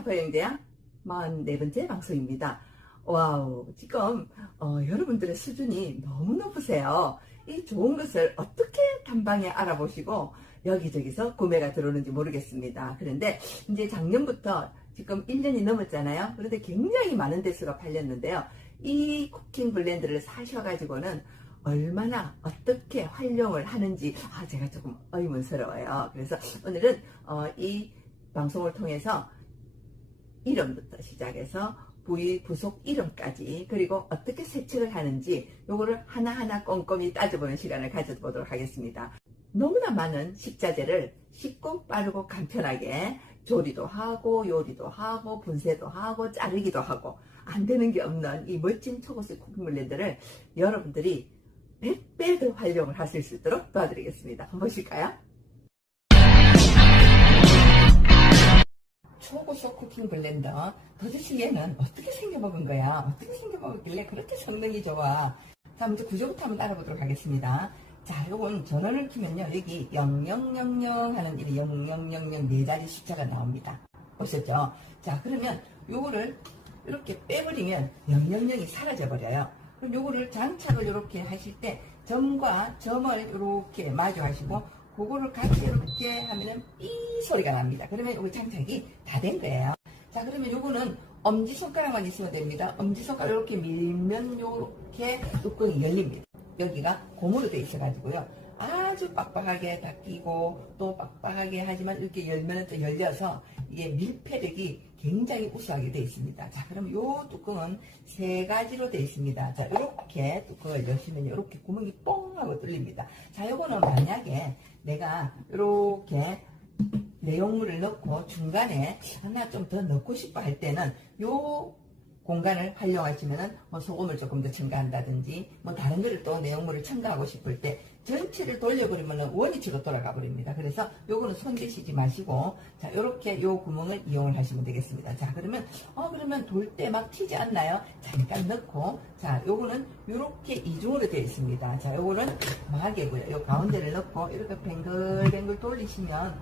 타파여행대학 44번째 방송입니다. 와우, 지금 여러분들의 수준이 너무 높으세요. 이 좋은 것을 어떻게 단방에 알아보시고 여기저기서 구매가 들어오는지 모르겠습니다. 그런데 이제 작년부터 지금 1년이 넘었잖아요. 그런데 굉장히 많은 대수가 팔렸는데요. 이 쿠킹 블렌더를 사셔가지고는 얼마나 어떻게 활용을 하는지 제가 조금 의문스러워요. 그래서 오늘은 이 방송을 통해서 이름부터 시작해서 부위 부속 이름까지, 그리고 어떻게 세척을 하는지 요거를 하나하나 꼼꼼히 따져보는 시간을 가져보도록 하겠습니다. 너무나 많은 식자재를 쉽고 빠르고 간편하게 조리도 하고 요리도 하고 분쇄도 하고 자르기도 하고 안 되는 게 없는 이 멋진 초고속 쿠킹 블렌더를 여러분들이 100배 더 활용을 하실 수 있도록 도와드리겠습니다. 한번 보실까요? 초고속 쿠킹 블렌더, 도대체 얘는 어떻게 생겨먹은 거야? 어떻게 생겨먹었길래 그렇게 성능이 좋아? 자, 먼저 구조부터 한번 알아보도록 하겠습니다. 자, 요건 전원을 키면요, 여기 0000 하는 이 0000 네 자리 숫자가 나옵니다. 보셨죠? 자, 그러면 요거를 이렇게 빼버리면 000이 사라져 버려요. 그럼 요거를 장착을 이렇게 하실 때 점과 점을 이렇게 마주하시고 그거를 같이 이렇게 하면은 삐 소리가 납니다. 그러면 요거 장착이 다 된 거예요. 자, 그러면 요거는 엄지손가락만 있으면 됩니다. 엄지손가락 이렇게 밀면 요렇게 뚜껑이 열립니다. 여기가 고무로 되어 있어가지고요. 아주 빡빡하게 닫히고 또 빡빡하게 하지만 이렇게 열면 또 열려서 이게 밀폐력이 굉장히 우수하게 되어 있습니다. 자, 그럼 요 뚜껑은 세 가지로 되어 있습니다. 자, 이렇게 뚜껑을 여시면 이렇게 구멍이 뽕 하고 뚫립니다. 자, 요거는 만약에 내가 이렇게 내용물을 넣고 중간에 하나 좀 더 넣고 싶어 할 때는 요 공간을 활용하시면은 소금을 조금 더 첨가한다든지 다른 거를 또 내용물을 첨가하고 싶을 때 전체를 돌려버리면 원위치로 돌아가 버립니다. 그래서 요거는 손 대시지 마시고, 자, 요렇게 요 구멍을 이용을 하시면 되겠습니다. 자, 그러면 그러면 돌 때 막 튀지 않나요? 잠깐 넣고, 자, 요거는 요렇게 이중으로 되어 있습니다. 자, 요거는 마개고요. 요 가운데를 넣고 이렇게 뱅글뱅글 돌리시면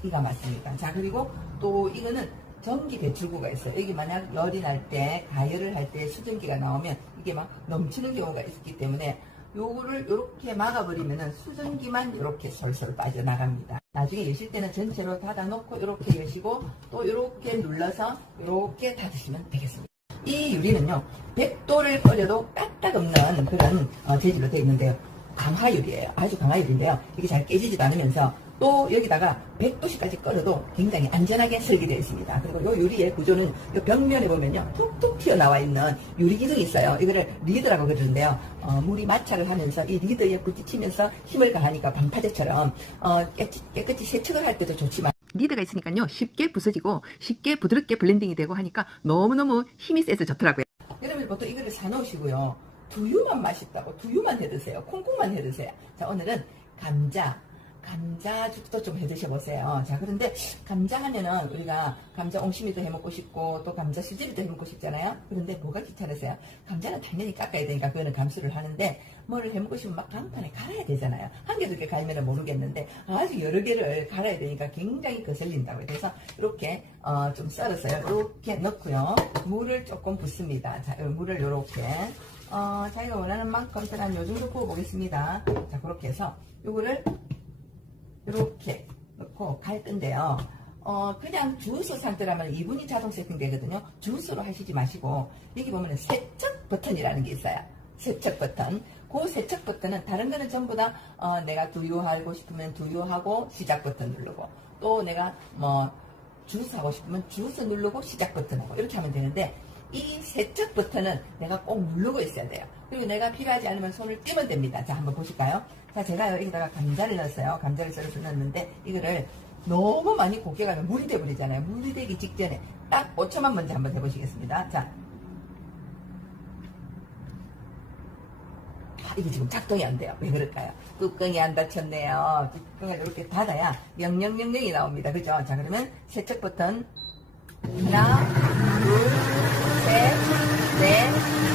기가 맞습니다. 자, 그리고 또 이거는 전기 배출구가 있어요. 여기 만약 열이 날 때, 가열을 할 때 수증기가 나오면 이게 막 넘치는 경우가 있기 때문에 요거를 요렇게 막아버리면은 수증기만 요렇게 솔솔 빠져나갑니다. 나중에 여실 때는 전체로 닫아놓고 요렇게 여시고 또 요렇게 눌러서 요렇게 닫으시면 되겠습니다. 이 유리는요, 100도를 끓여도 까딱 없는 그런 재질로 되어 있는데요. 강화유리예요. 아주 강화유리인데요. 이게 잘 깨지지도 않으면서 또 여기다가 100도씨까지 끓여도 굉장히 안전하게 설계되어 있습니다. 그리고 요 유리의 구조는 요 벽면에 보면요, 툭툭 튀어나와 있는 유리 기둥이 있어요. 이거를 리드라고 그러는데요. 물이 마찰을 하면서 이 리드에 부딪히면서 힘을 가하니까 방파제처럼 깨끗이 세척을 할 때도 좋지만 리드가 있으니까요, 쉽게 부서지고 쉽게 부드럽게 블렌딩이 되고 하니까 너무너무 힘이 세서 좋더라고요. 여러분 보통 이거를 사놓으시고요, 두유만 맛있다고 두유만 해드세요. 콩콩만 해드세요. 자, 오늘은 감자죽도 좀 해 드셔보세요. 자, 그런데 감자 하면은 우리가 감자 옹심이도 해 먹고 싶고 또 감자 수제비도 해 먹고 싶잖아요. 그런데 뭐가 귀찮으세요? 감자는 당연히 깎아야 되니까 그거는 감수를 하는데 뭐를 해 먹고 싶으면 막 강판에 갈아야 되잖아요. 한 개 두 개 갈면은 모르겠는데 아주 여러 개를 갈아야 되니까 굉장히 거슬린다고. 그래서 이렇게 좀 썰어서요. 이렇게 넣고요. 물을 조금 붓습니다. 자, 물을 이렇게 자기가 원하는 만큼 한 요 정도 부어 보겠습니다. 자, 그렇게 해서 요거를 이렇게 넣고 갈 건데요. 그냥 주스 상태라면 2분이 자동 세팅 되거든요. 주스로 하시지 마시고 여기 보면 세척 버튼이라는 게 있어요. 세척 버튼. 그 세척 버튼은 다른 거는 전부 다 내가 두유하고 싶으면 두유하고 시작 버튼 누르고, 또 내가 주스 하고 싶으면 주스 누르고 시작 버튼 하고 이렇게 하면 되는데, 이 세척 버튼은 내가 꼭 누르고 있어야 돼요. 그리고 내가 필요하지 않으면 손을 떼면 됩니다. 자, 한번 보실까요? 자, 제가 여기다가 감자를 넣었어요. 감자를 썰어서 넣었는데 이거를 너무 많이 곱게 가면 물이 돼버리잖아요. 물이 되기 직전에 딱 5초만 먼저 한번 해보시겠습니다. 자, 이게 지금 작동이 안 돼요. 왜 그럴까요? 뚜껑이 안 닫혔네요. 뚜껑을 이렇게 닫아야 0000이 나옵니다. 그죠? 자, 그러면 세척 버튼 하나, 둘, 셋, 넷,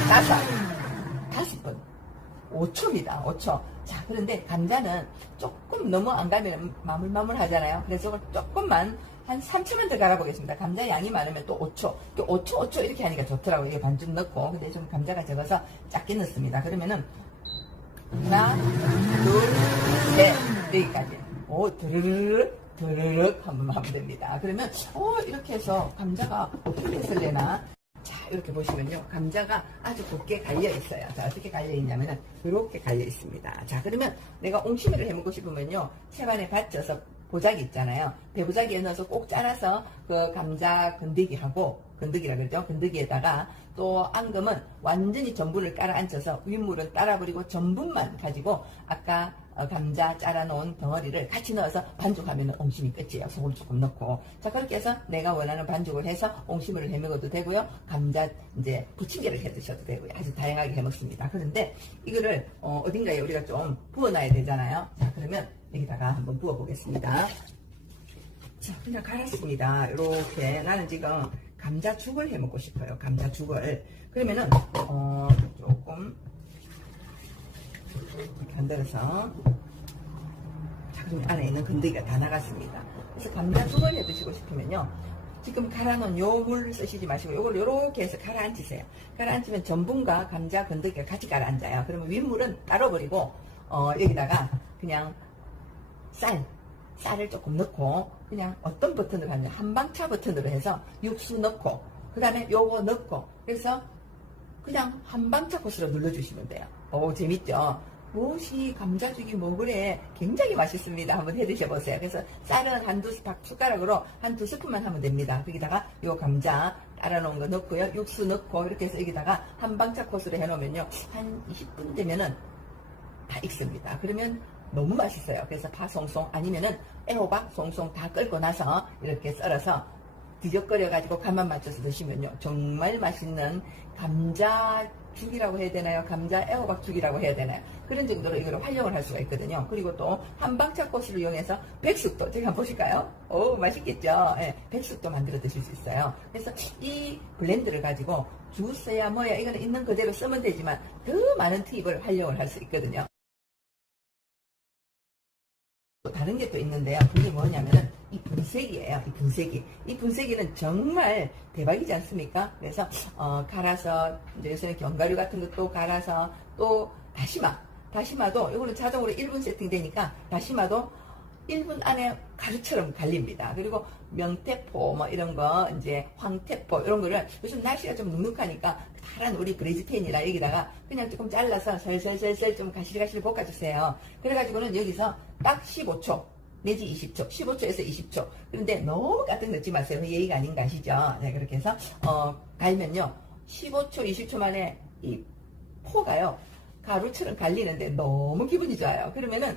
다섯 번. 5초입니다. 5초. 자, 그런데 감자는 조금 너무 안 가면 마물마물 하잖아요. 그래서 조금만 한 3초만 더 갈아보겠습니다. 감자 양이 많으면 또 5초. 5초 이렇게 하니까 좋더라고요. 이게 반쯤 넣고. 근데 좀 감자가 적어서 작게 넣습니다. 그러면은 하나, 둘, 셋, 여기까지. 오, 드르륵 한번 하면 됩니다. 그러면 이렇게 해서 감자가 어떻게 됐을래나. 자, 이렇게 보시면요. 감자가 아주 곱게 갈려 있어요. 자, 어떻게 갈려 있냐면은 이렇게 갈려 있습니다. 자, 그러면 내가 옹심이를 해 먹고 싶으면요. 채반에 받쳐서 보자기 있잖아요. 배보자기에 넣어서 꼭 잘라서 그 감자 건더기라 그러죠. 건더기에다가 또 앙금은 완전히 전분을 깔아 앉혀서 윗물은 따라 버리고 전분만 가지고 아까 감자 잘라 놓은 덩어리를 같이 넣어서 반죽하면 옹심이 끝이에요. 소금 조금 넣고. 자, 그렇게 해서 내가 원하는 반죽을 해서 옹심이를 해 먹어도 되고요. 감자 이제 부침개를 해 드셔도 되고요. 아주 다양하게 해 먹습니다. 그런데 이거를 어딘가에 우리가 좀 부어놔야 되잖아요. 자, 그러면 여기다가 한번 부어 보겠습니다. 자, 그냥 갈았습니다. 이렇게 나는 지금 감자죽을 해 먹고 싶어요. 감자죽을. 그러면은 조금 이렇게 흔들어서, 자, 그럼 안에 있는 건더기가 다 나갔습니다. 그래서 감자죽을 해 드시고 싶으면요, 지금 갈아놓은 요 물을 쓰시지 마시고 요걸 요렇게 해서 가라앉히세요. 가라앉히면 전분과 감자 건더기가 같이 가라앉아요. 그러면 윗물은 따로 버리고 여기다가 그냥 쌀을 조금 넣고, 그냥 어떤 버튼으로 하냐, 한방차 버튼으로 해서 육수 넣고, 그 다음에 요거 넣고, 그래서 그냥 한방차 코스로 눌러주시면 돼요. 오, 재밌죠? 무엇이 감자죽이 뭐 그래, 굉장히 맛있습니다. 한번 해 드셔보세요. 그래서 쌀은 한두 숟가락으로 한 2스푼만 하면 됩니다. 거기다가 요 감자 따라 놓은 거 넣고요, 육수 넣고, 이렇게 해서 여기다가 한방차 코스로 해놓으면요, 한 20분 되면은 다 익습니다. 그러면 너무 맛있어요. 그래서 파 송송 아니면은 애호박 송송 다 끓고 나서 이렇게 썰어서 뒤적거려 가지고 간만 맞춰서 드시면요, 정말 맛있는 감자죽이라고 해야 되나요? 감자 애호박죽이라고 해야 되나요? 그런 정도로 이걸 활용을 할 수가 있거든요. 그리고 또 한방차 코스를 이용해서 백숙도 제가 한번 보실까요? 오, 맛있겠죠? 예, 백숙도 만들어 드실 수 있어요. 그래서 이 블렌드를 가지고 주스야 뭐야 이거는 있는 그대로 쓰면 되지만 더 많은 팁을 활용을 할 수 있거든요. 또 다른 게 또 있는데요. 그게 뭐냐면은 이 분쇄기예요. 이 분쇄기. 이 분쇄기는 정말 대박이지 않습니까? 그래서 갈아서 이제 요새는 견과류 같은 것도 갈아서, 또 다시마도 이거는 자동으로 1분 세팅되니까 다시마도 1분 안에 가루처럼 갈립니다. 그리고 명태포 뭐 이런 거, 이제 황태포 이런 거를 요즘 날씨가 좀 눅눅하니까 다른 우리 브리즈펜이나 여기다가 그냥 조금 잘라서 살살살살 좀 가실가실 볶아주세요. 그래가지고는 여기서 딱 15초 내지 20초, 15초에서 20초. 그런데 너무 가득 넣지 마세요. 예의가 아닌 거 아시죠? 네, 그렇게 해서 갈면요, 15초, 20초 만에 이 포가요, 가루처럼 갈리는데 너무 기분이 좋아요. 그러면은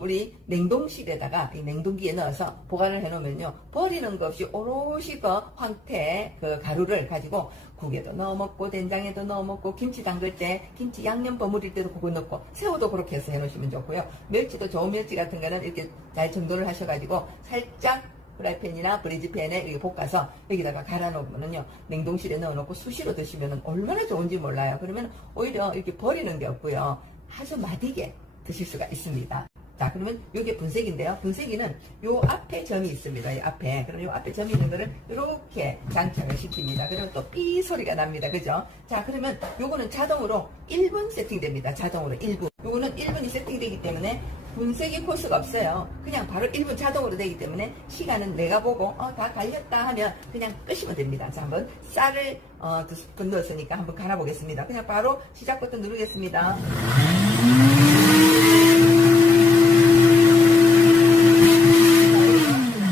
우리 냉동실에다가 이 냉동기에 넣어서 보관을 해놓으면요, 버리는 것 없이 오롯이 그 황태 그 가루를 가지고 국에도 넣어 먹고, 된장에도 넣어 먹고, 김치 담글 때, 김치 양념 버무릴 때도 그거 넣고, 새우도 그렇게 해서 해놓으시면 좋고요. 멸치도 좋은 멸치 같은 거는 이렇게 잘 정돈을 하셔가지고 살짝 프라이팬이나 브리즈팬에 이렇게 볶아서 여기다가 갈아 놓으면은요, 냉동실에 넣어놓고 수시로 드시면 얼마나 좋은지 몰라요. 그러면 오히려 이렇게 버리는 게 없고요, 아주 맛있게 드실 수가 있습니다. 자, 그러면 이게 분쇄기인데요. 분쇄기는 요 앞에 점이 있습니다. 이 앞에. 그럼 요 앞에 점이 있는 거를 이렇게 장착을 시킵니다. 그러면 또 삐 소리가 납니다. 그죠? 자, 그러면 요거는 자동으로 1분 세팅됩니다. 자동으로 1분. 요거는 1분이 세팅되기 때문에 분쇄기 코스가 없어요. 그냥 바로 1분 자동으로 되기 때문에 시간은 내가 보고 다 갈렸다 하면 그냥 끄시면 됩니다. 자, 한번 쌀을 2스푼 넣었으니까 한번 갈아 보겠습니다. 그냥 바로 시작 버튼 누르겠습니다.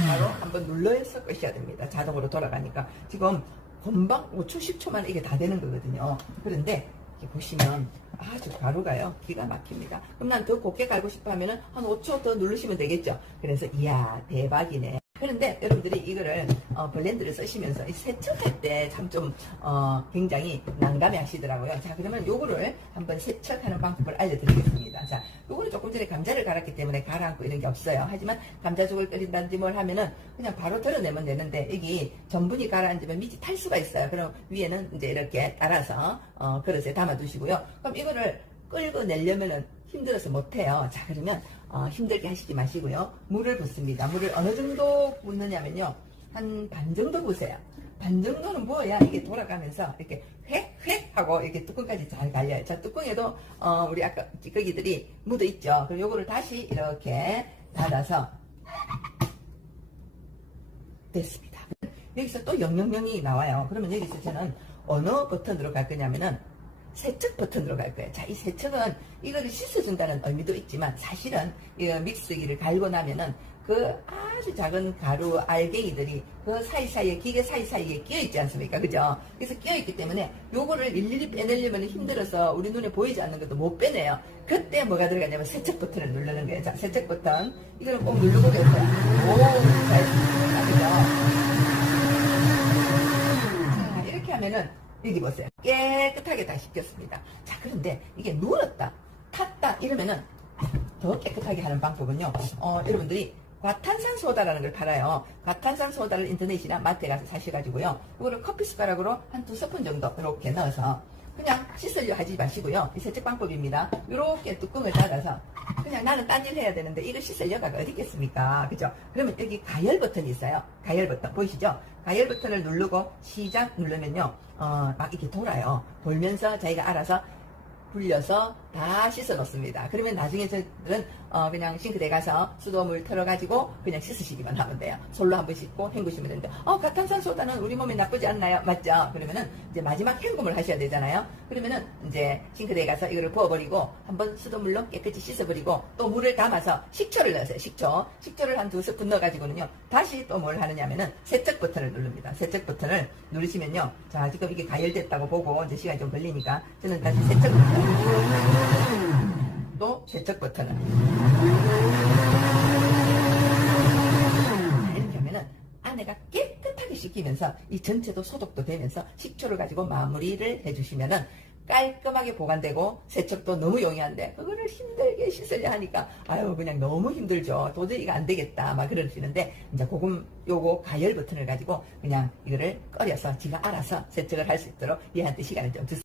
바로 한번 눌러서 끄셔야 됩니다. 자동으로 돌아가니까. 지금 금방 5초 10초만 이게 다 되는 거거든요. 그런데 보시면 아주 가루가요, 기가 막힙니다. 그럼 난 더 곱게 갈고 싶어 하면은 한 5초 더 누르시면 되겠죠. 그래서 이야, 대박이네. 그런데 여러분들이 이거를 블렌드를 쓰시면서 세척할 때 참 좀 굉장히 난감해 하시더라고요. 자, 그러면 요거를 한번 세척하는 방법을 알려드리겠습니다. 자, 요거는 조금 전에 감자를 갈았기 때문에 가라앉고 이런 게 없어요. 하지만 감자죽을 끓인다든지 뭘 하면은 그냥 바로 덜어내면 되는데, 여기 전분이 가라앉으면 밑이 탈 수가 있어요. 그럼 위에는 이제 이렇게 따라서 그릇에 담아 두시고요. 그럼 이거를 끌고 내려면은 힘들어서 못해요. 자, 그러면 힘들게 하시지 마시고요, 물을 붓습니다. 물을 어느 정도 붓느냐면요, 한 반 정도 부으세요. 반 정도는 부어야 이게 돌아가면서 이렇게 획획 하고 이렇게 뚜껑까지 잘 갈려요. 자, 뚜껑에도 우리 아까 찌꺼기들이 묻어 있죠. 그럼 요거를 다시 이렇게 닫아서 됐습니다. 여기서 또 000이 나와요. 그러면 여기서 저는 어느 버튼으로 갈 거냐면은 세척 버튼으로 갈 거예요. 자, 이 세척은 이거를 씻어준다는 의미도 있지만 사실은 이 믹스기를 갈고 나면은 그 아주 작은 가루 알갱이들이 그 사이사이에 기계 사이사이에 끼어있지 않습니까? 그죠? 그래서 끼어있기 때문에 요거를 일일이 빼내려면 힘들어서 우리 눈에 보이지 않는 것도 못 빼내요. 그때 뭐가 들어가냐면 세척 버튼을 누르는 거예요. 자, 세척 버튼 이걸 꼭 누르고 계세요. 오, 잘했습니다. 그죠? 자, 이렇게 하면은 여기 보세요. 깨끗하게 다 씻겼습니다. 자, 그런데 이게 누렇다 탔다 이러면은 더 깨끗하게 하는 방법은요. 여러분들이 과탄산소다라는 걸 팔아요. 과탄산소다를 인터넷이나 마트에 가서 사셔가지고요. 이거를 커피 숟가락으로 한 2스푼 정도 이렇게 넣어서 그냥 씻으려 하지 마시고요. 이 세척 방법입니다. 이렇게 뚜껑을 닫아서 그냥 나는 딴 일 해야 되는데 이걸 씻으려가 어디 있겠습니까? 그죠? 그러면 여기 가열 버튼이 있어요. 가열 버튼 보이시죠? 가열 버튼을 누르고 시작 누르면요. 막 이렇게 돌아요. 돌면서 자기가 알아서 불려서 다 씻어 놓습니다. 그러면 나중에 저들은 그냥 싱크대에 가서 수돗물 털어가지고 그냥 씻으시기만 하면 돼요. 솔로 한번 씻고 헹구시면 되는데 과탄산소다는 우리 몸에 나쁘지 않나요? 맞죠? 그러면은 이제 마지막 헹굼을 하셔야 되잖아요. 그러면은 이제 싱크대에 가서 이거를 부어버리고 한번 수돗물로 깨끗이 씻어버리고 또 물을 담아서 식초를 넣으세요. 식초를 한 2스푼 넣어가지고는요. 다시 또 뭘 하느냐면은 세척 버튼을 누릅니다. 세척 버튼을 누르시면요. 자, 지금 이게 가열됐다고 보고 이제 시간이 좀 걸리니까 저는 다시 세척 버튼 또 세척 버튼을 이렇게 하면은 안에가 깨끗하게 씻기면서 이 전체도 소독도 되면서 식초를 가지고 마무리를 해주시면은 깔끔하게 보관되고 세척도 너무 용이한데 그거를 힘들게 씻으려 하니까 아유 그냥 너무 힘들죠. 도저히 이거 안 되겠다 막 그러시는데 이제 요거 가열 버튼을 가지고 그냥 이거를 꺼려서 지가 알아서 세척을 할 수 있도록 얘한테 시간을 좀 주세요.